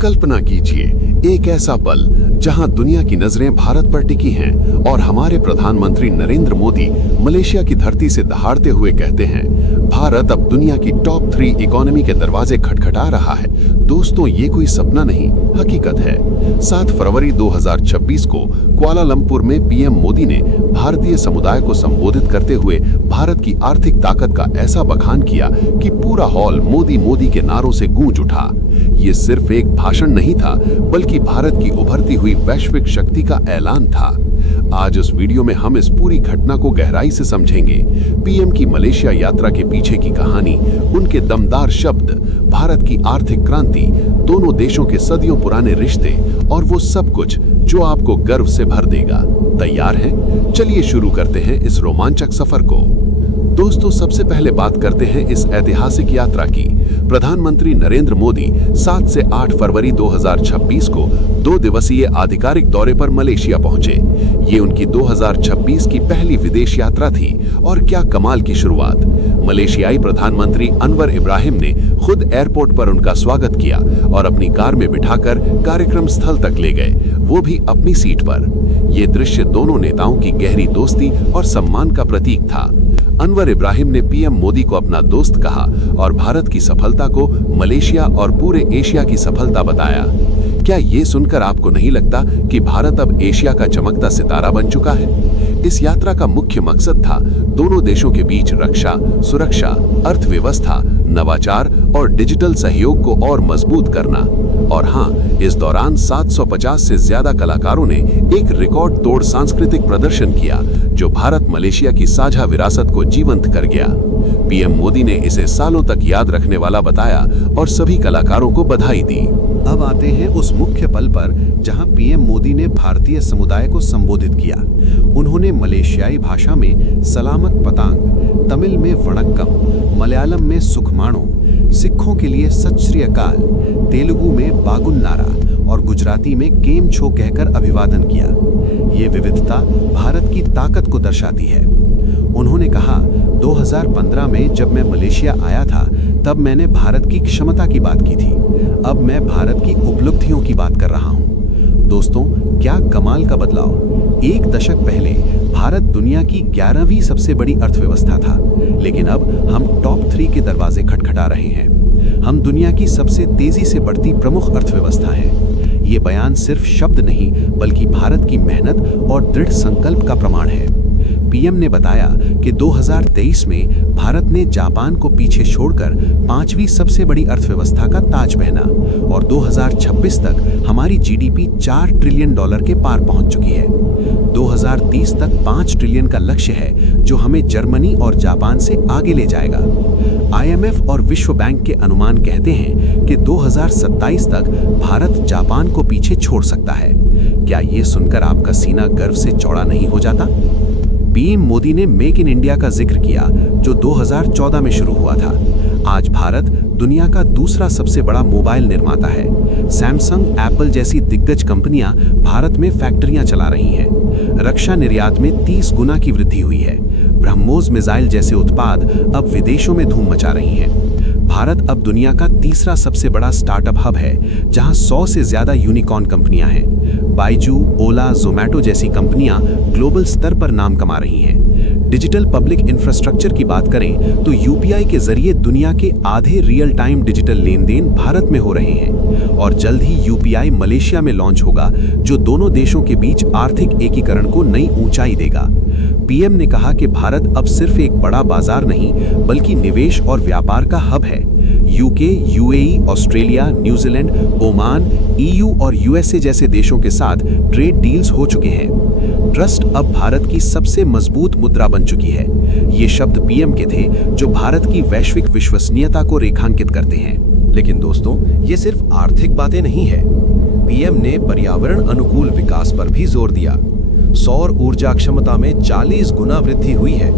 कल्पना कीजिए एक ऐसा पल जहां दुनिया की नजरें भारत पर टिकी हैं और हमारे प्रधानमंत्री नरेंद्र मोदी मलेशिया की धरती से दहाड़ते हुए कहते हैं, भारत अब दुनिया की टॉप 3 इकोनॉमी के दरवाजे खटखटा रहा है। दोस्तों, ये कोई सपना नहीं, हकीकत है। 7 फरवरी 2026 को कुआलालंपुर में पीएम मोदी ने भारतीय समुदाय को संबोधित करते हुए भारत की आर्थिक ताकत का ऐसा बखान किया कि पूरा हॉल मोदी मोदी के नारों से गूंज उठा। ये सिर्फ एक भाषण नहीं था, बल्कि भारत की उभरती हुई वैश्विक शक्ति का ऐलान था। आज इस वीडियो में हम इस पूरी घटना को गहराई से समझेंगे। पीएम की मलेशिया यात्रा के पीछे की कहानी, उनके दमदार शब्द, भारत की आर्थिक क्रांति, दोनों देशों के सदियों पुराने रिश्ते और वो सब कुछ जो आपको गर्व से भर देगा। तैयार हैं? चलिए शुरू करते हैं इस रोमांचक सफर को। दोस्तों, सबसे पहले बात करते हैं इस ऐतिहासिक यात्रा की। प्रधानमंत्री नरेंद्र मोदी 7 से 8 फरवरी 2026 को 2 दिवसीय आधिकारिक दौरे पर मलेशिया पहुंचे। ये उनकी 2026 की पहली विदेश यात्रा थी और क्या कमाल की शुरुआत। मलेशियाई प्रधानमंत्री अनवर इब्राहिम ने खुद एयरपोर्ट पर उनका स्वागत किया और अपनी कार में बिठाकर कार्यक्रम स्थल तक ले गए, वो भी अपनी सीट पर। ये दृश्य दोनों नेताओं की गहरी दोस्ती और सम्मान का प्रतीक था। अनवर इब्राहिम ने पीएम मोदी को अपना दोस्त कहा और भारत की सफलता को मलेशिया और पूरे एशिया की सफलता बताया। क्या ये सुनकर आपको नहीं लगता कि भारत अब एशिया का चमकता सितारा बन चुका है? इस यात्रा का मुख्य मकसद था दोनों देशों के बीच रक्षा, सुरक्षा, अर्थव्यवस्था, नवाचार और डिजिटल सहयोग को और मजबूत करना। और हाँ, इस दौरान 750 से ज्यादा कलाकारों ने एक रिकॉर्ड तोड़ सांस्कृतिक प्रदर्शन किया, जो भारत मलेशिया की साझा विरासत को जीवंत कर गया। पीएम मोदी ने इसे सालों तक याद रखने वाला बताया और सभी कलाकारों को बधाई दी। अब आते हैं उस मुख्य पल पर जहां पीएम मोदी ने भारतीय समुदाय को संबोधित किया। उन्होंने मलेशियाई भाषा में सलामत पतांग, तमिल में वणक्कम, मलयालम में सुखमाणो, सिखों के लिए सत श्री अकाल, तेलुगु में बागुन्नारा और गुजराती में केम छो कहकर अभिवादन किया। ये विविधता भारत की ताकत को दर्शाती है। उन्होंने कहा, 2015 में जब मैं मलेशिया आया था तब मैंने भारत की क्षमता की बात की थी। अब मैं भारत की उपलब्धियों की बात कर रहा हूँ। दोस्तों, क्या कमाल का बदलाव। एक दशक पहले भारत दुनिया की 11वीं सबसे बड़ी अर्थव्यवस्था था, लेकिन अब हम टॉप 3 के दरवाजे खटखटा रहे हैं। हम दुनिया की सबसे तेजी से बढ़ती प्रमुख अर्थव्यवस्था हैं। ये बयान सिर्फ शब्द नहीं, बल्कि भारत की मेहनत और दृढ़ संकल्प का प्रमाण है। पीएम ने बताया कि 2023 में भारत ने जापान को पीछे छोड़कर 5वीं सबसे बड़ी अर्थव्यवस्था का ताज पहना और 2026 तक हमारी जीडीपी $4 ट्रिलियन के पार पहुंच चुकी है। 2030 तक 5 ट्रिलियन का लक्ष्य है, जो हमें जर्मनी और जापान से आगे ले जाएगा। IMF और विश्व बैंक के अनुमान कहते हैं कि 2027 तक भारत जापान को पीछे छोड़ सकता है। क्या ये सुनकर आपका सीना गर्व से चौड़ा नहीं हो जाता? पीएम मोदी ने मेक इन इंडिया का जिक्र किया, जो 2014 में शुरू हुआ था। आज भारत दुनिया का दूसरा सबसे बड़ा मोबाइल निर्माता है। सैमसंग, एप्पल जैसी दिग्गज कंपनियां भारत में फैक्ट्रियां चला रही हैं। रक्षा निर्यात में 30 गुना की वृद्धि हुई है। ब्रह्मोस मिसाइल जैसे उत्पाद अब विदेशों में धूम मचा रही हैं। भारत अब दुनिया का तीसरा सबसे बड़ा स्टार्टअप हब है, जहां 100 से ज्यादा यूनिकॉर्न कंपनियां हैं। बाइजू, ओला, जोमैटो जैसी कंपनियां ग्लोबल स्तर पर नाम कमा रही हैं। डिजिटल पब्लिक इंफ्रास्ट्रक्चर की बात करें तो यूपीआई के जरिए दुनिया के आधे रियल टाइम डिजिटल लेन देन भारत में हो रहे हैं और जल्द ही यूपीआई मलेशिया में लॉन्च होगा, जो दोनों देशों के बीच आर्थिक एकीकरण को नई ऊंचाई देगा। पीएम ने कहा कि भारत अब सिर्फ एक बड़ा बाजार नहीं, बल्कि निवेश और व्यापार का हब है। UK, UAE, Australia, New Zealand, Oman, EU और यूएसए जैसे देशों के साथ ट्रेड डील्स हो चुके हैं। ट्रस्ट अब भारत की सबसे मजबूत मुद्रा बन चुकी है। ये शब्द पीएम के थे, जो भारत की वैश्विक विश्वसनीयता को रेखांकित करते हैं। लेकिन दोस्तों, ये सिर्फ आर्थिक बातें नहीं है। पीएम ने पर्यावरण अनुकूल विकास पर भी जोर दिया। सौर ऊर्जा क्षमता में 40 गुना वृद्धि हुई है।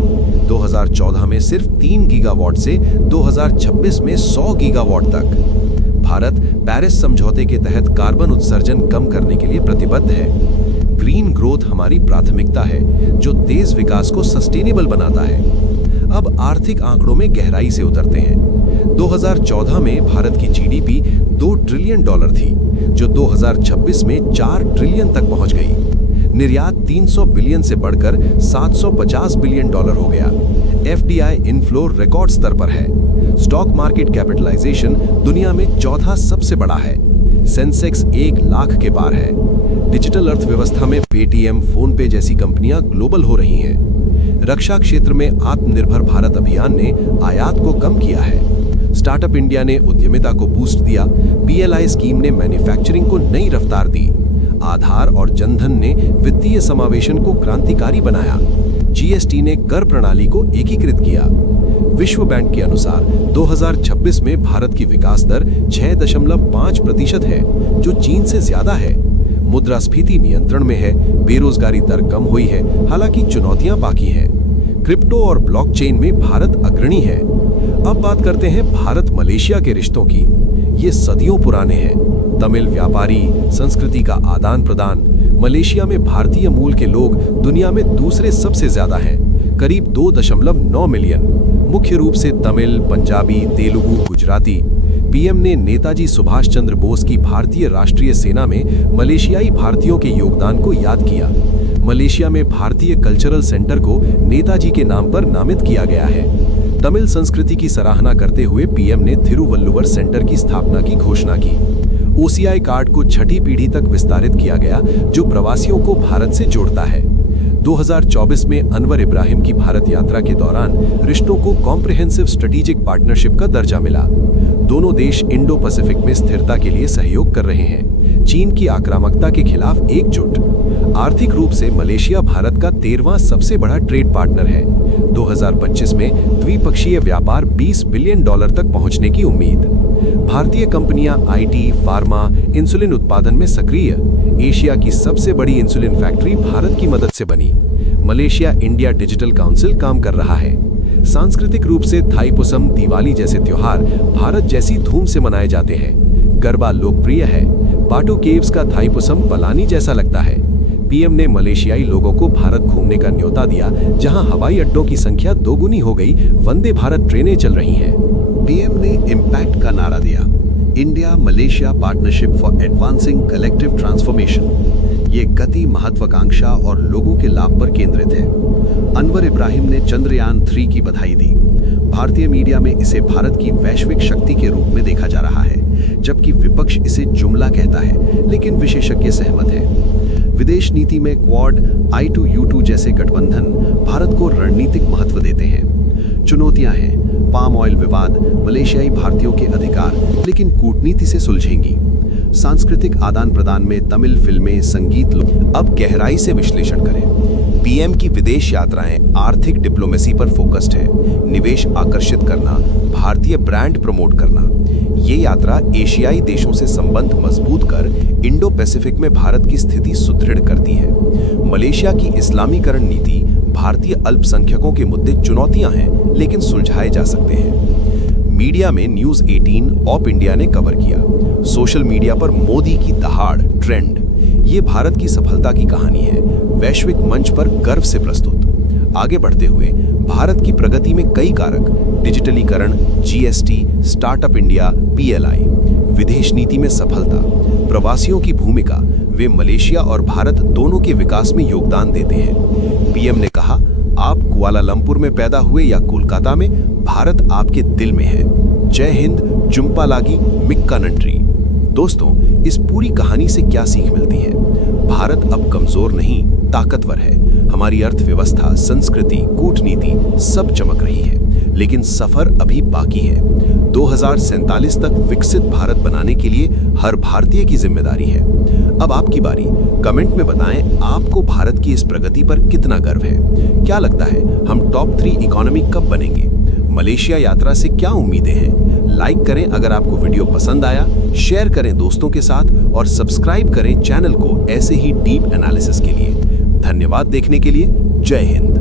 2014 में सिर्फ 3 गीगावाट से 2026 में 100 गीगावाट तक। भारत पेरिस समझौते के तहत कार्बन उत्सर्जन कम करने के लिए प्रतिबद्ध है। ग्रीन ग्रोथ हमारी प्राथमिकता है, जो तेज विकास को सस्टेनेबल बनाता है। अब आर्थिक आंकड़ों में गहराई से उतरते हैं। 2014 में भारत की जीडीपी $2 ट्रिलियन थी, जो 2026 में $4 ट्रिलियन तक पहुंच गई। निर्यात 300 बिलियन से बढ़कर $750 बिलियन हो गया। FDI इनफ्लो रिकॉर्ड स्तर पर है। स्टॉक मार्केट कैपिटलाइजेशन दुनिया में चौथा सबसे बड़ा है। सेंसेक्स 1 लाख के पार है। डिजिटल अर्थव्यवस्था में पेटीएम, फोन पे जैसी कंपनियां ग्लोबल हो रही हैं। रक्षा क्षेत्र में आत्मनिर्भर भारत अभियान ने आयात को कम किया है। स्टार्टअप इंडिया ने उद्यमिता को बूस्ट दिया। PLI स्कीम ने मैन्युफैक्चरिंग को नई रफ्तार दी। आधार और जनधन ने वित्तीय समावेशन को क्रांतिकारी बनाया। GST ने कर प्रणाली को एकीकृत किया। विश्व बैंक के अनुसार 2026 में भारत की विकास दर 6.5% है, जो चीन से ज्यादा है। मुद्रास्फीति नियंत्रण में है, बेरोजगारी दर कम हुई है, हालांकि चुनौतियां बाकी हैं। क्रिप्टो और ब्लॉकचेन में भारत अग्रणी है। अब बात करते हैं भारत मलेशिया के रिश्तों की। ये सदियों पुराने हैं। तमिल व्यापारी, संस्कृति का आदान प्रदान। मलेशिया में भारतीय मूल के लोग दुनिया में दूसरे सबसे ज्यादा हैं, करीब 2.9 मिलियन। मुख्य रूप से तमिल, पंजाबी, तेलुगु, गुजराती। PM ने नेताजी सुभाष चंद्र बोस की भारतीय राष्ट्रीय सेना में मलेशियाई भारतीयों के योगदान को याद किया। मलेशिया में भारतीय कल्चरल सेंटर को नेताजी के नाम पर नामित किया गया है। तमिल संस्कृति की सराहना करते हुए PM ने थिरुवल्लुवर सेंटर की स्थापना की घोषणा की। OCI कार्ड को 6ठी पीढ़ी तक विस्तारित किया गया, जो प्रवासियों को भारत से जोड़ता है। 2024 में अनवर इब्राहिम की भारत यात्रा के दौरान रिश्तों को कॉम्प्रिहेंसिव स्ट्रेटेजिक पार्टनरशिप का दर्जा मिला। दोनों देश इंडो पैसिफिक में स्थिरता के लिए सहयोग कर रहे हैं। चीन की आक्रामकता के खिलाफ एकजुट। आर्थिक रूप से मलेशिया भारत का 13वां सबसे बड़ा ट्रेड पार्टनर है। 2025 में द्विपक्षीय व्यापार $20 बिलियन तक पहुंचने की उम्मीद। भारतीय कंपनियां IT, फार्मा, इंसुलिन उत्पादन में सक्रिय। एशिया की सबसे बड़ी इंसुलिन फैक्ट्री भारत की मदद से बनी। मलेशिया इंडिया डिजिटल काउंसिल काम कर रहा है। सांस्कृतिक रूप से थाईपुसम, दिवाली जैसे त्योहार भारत जैसी धूम से मनाए जाते हैं। गरबा लोकप्रिय है। बाटू केव्स का थाईपुसम पलानी जैसा लगता है। PM ने मलेशियाई लोगों को भारत घूमने का न्योता दिया, जहां हवाई अड्डों की संख्या दोगुनी हो गई। वंदे भारत ट्रेनें चल रही हैं। PM ने इम्पैक्ट का नारा दिया। India Malaysia partnership for advancing collective transformation. ये गति, महत्वाकांक्षा और लोगों के लाभ पर केंद्रित है। अनवर इब्राहिम ने चंद्रयान 3 की बधाई दी। भारतीय मीडिया में इसे भारत की वैश्विक शक्ति के रूप में देखा जा रहा है, जबकि विपक्ष इसे जुमला कहता है, लेकिन विशेषज्ञ सहमत हैं। विदेश नीति में क्वाड, I2U2 जैसे गठबंधन भारत को रणनीतिक महत्व देते हैं। चुनौतियां हैं, पाम ऑयल विवाद, मलेशियाई भारतीयों के अधिकार, लेकिन कूटनीति से सुलझेंगी। सांस्कृतिक आदान प्रदान में तमिल फिल्में, संगीत। अब गहराई से विश्लेषण करें। PM की विदेश यात्राएं आर्थिक डिप्लोमेसी पर फोकस्ड है। निवेश आकर्षित करना, भारतीय ब्रांड प्रमोट करना। ये यात्रा एशियाई देशों से संबंध मजबूत कर इंडो पैसिफिक में भारत की स्थिति सुदृढ़ करती है। मलेशिया की इस्लामीकरण नीति, भारतीय अल्पसंख्यकों के मुद्दे चुनौतियां हैं, लेकिन सुलझाए जा सकते हैं। मीडिया में न्यूज़ 18 ऑप इंडिया ने कवर किया। सोशल मीडिया पर मोदी की दहाड़ ट्रेंड। ये भारत की सफलता की कहानी है, वैश्विक मंच पर गर्व से प्रस्तुत। आगे बढ़ते हुए भारत की प्रगति में कई कारक, डिजिटलीकरण, GST, स्टार्टअप इंडिया, PLI, विदेश नीति में सफलता, प्रवासियों की भूमिका, वे मलेशिया और भारत दोनों के विकास में योगदान देते हैं। PM ने कहा, आप कुआलालंपुर में पैदा हुए या कोलकाता में, भारत आपके दिल में है। जय हिंद, जुम्पा लागी, मिक्का नंट्री। दोस्तों, इस पूरी कहानी से क्या सीख मिलती है? भारत अब कमजोर नहीं, ताकतवर है। हमारी अर्थव्यवस्था, संस्कृति, कूटनीति सब चमक रही है, लेकिन सफर अभी बाकी है। 2047 तक विकसित भारत बनाने के लिए हर भारतीय की जिम्मेदारी है। अब आपकी बारी। कमेंट में बताएं, आपको भारत की इस प्रगति पर कितना गर्व है? क्या लगता है हम टॉप 3 इकोनॉमी कब बनेंगे? मलेशिया यात्रा से क्या उम्मीदें हैं? लाइक करें अगर आपको वीडियो पसंद आया, शेयर करें दोस्तों के साथ और सब्सक्राइब करें चैनल को ऐसे ही डीप एनालिसिस के लिए। धन्यवाद देखने के लिए। जय हिंद।